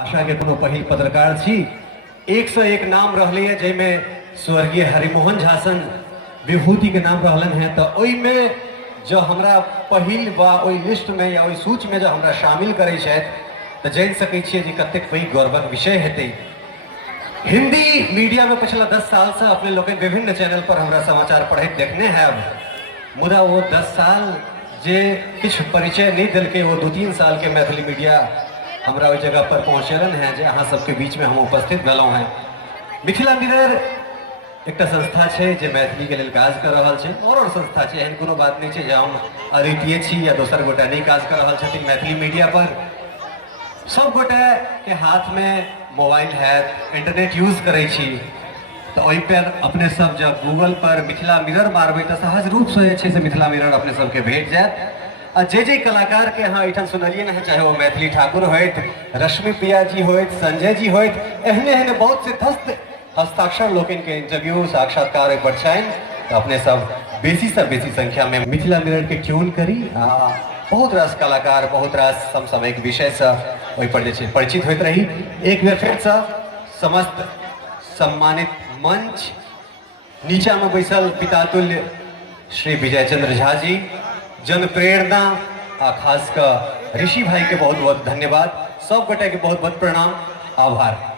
आशा के कोनो पहिल पत्रकार छी। 101 नाम रहले है जैमें स्वर्गीय हरिमोहन झा सन विभूति के नाम रहलन है। तो ओई में जो हमरा पहिल बा ओई लिस्ट में या ओई सूच में जो हमरा शामिल करे छथि तो जान सकै छियै जे कतेक पैघ गौरवक विषय हेतै। हिंदी मीडिया में पिछला 10 साल से अपने लोग विभिन्न चैनल पर हमरा समाचार पढ़े देखने हैं। मुदा वो 10 साल जे किछ परिचय नहीं दिल के वो 2-3 साल के मैथिली मीडिया हमरा ओई जगह पर पहुँचलन है जे अहाँ सबके बीच में हम उपस्थित भेलहुँ हैं। मिथिला मिरर एक संस्था है जे मैथिली के लिए काज कर रहा है और संस्था है, एहन कोनो बात नहीं है जे हम अद्वितीय छी या दोसर गोटा नहीं काज कर रहा छथिन। मैथिली मीडिया पर सब गोटे के हाथ में मोबाइल है, इंटरनेट यूज करे छी। तो ओई पर अपने सब जब गूगल पर मिथिला मिरर मारबे तो सहज रूप से मिथिला मिरर अपने सबके भेट जाए। आ जे कलाकार के यहाँ एठन सुनलिए ना, चाहे वो मैथिली ठाकुर होत, रश्मि प्रिया जी होत, संजय जी होत, एहने एहने बहुत से हस्ताक्षर लोग के इंटरव्यू साक्षात्कार पर छन। तो अपने सब बेसी से बेसी संख्या में मिथिला मिरर के ट्यून करी। बहुत रास कलाकार बहुत रास समसामयिक विषय से ओई पर परिचित होते रही। एक बेर फिर से समस्त सम्मानित मंच नीचा में बैसल पितातुल्य श्री विजय चंद्र झा जी, जन प्रेरणा आ खास कर ऋषि भाई के बहुत बहुत धन्यवाद। सब गोटे के बहुत बहुत प्रणाम, आभार।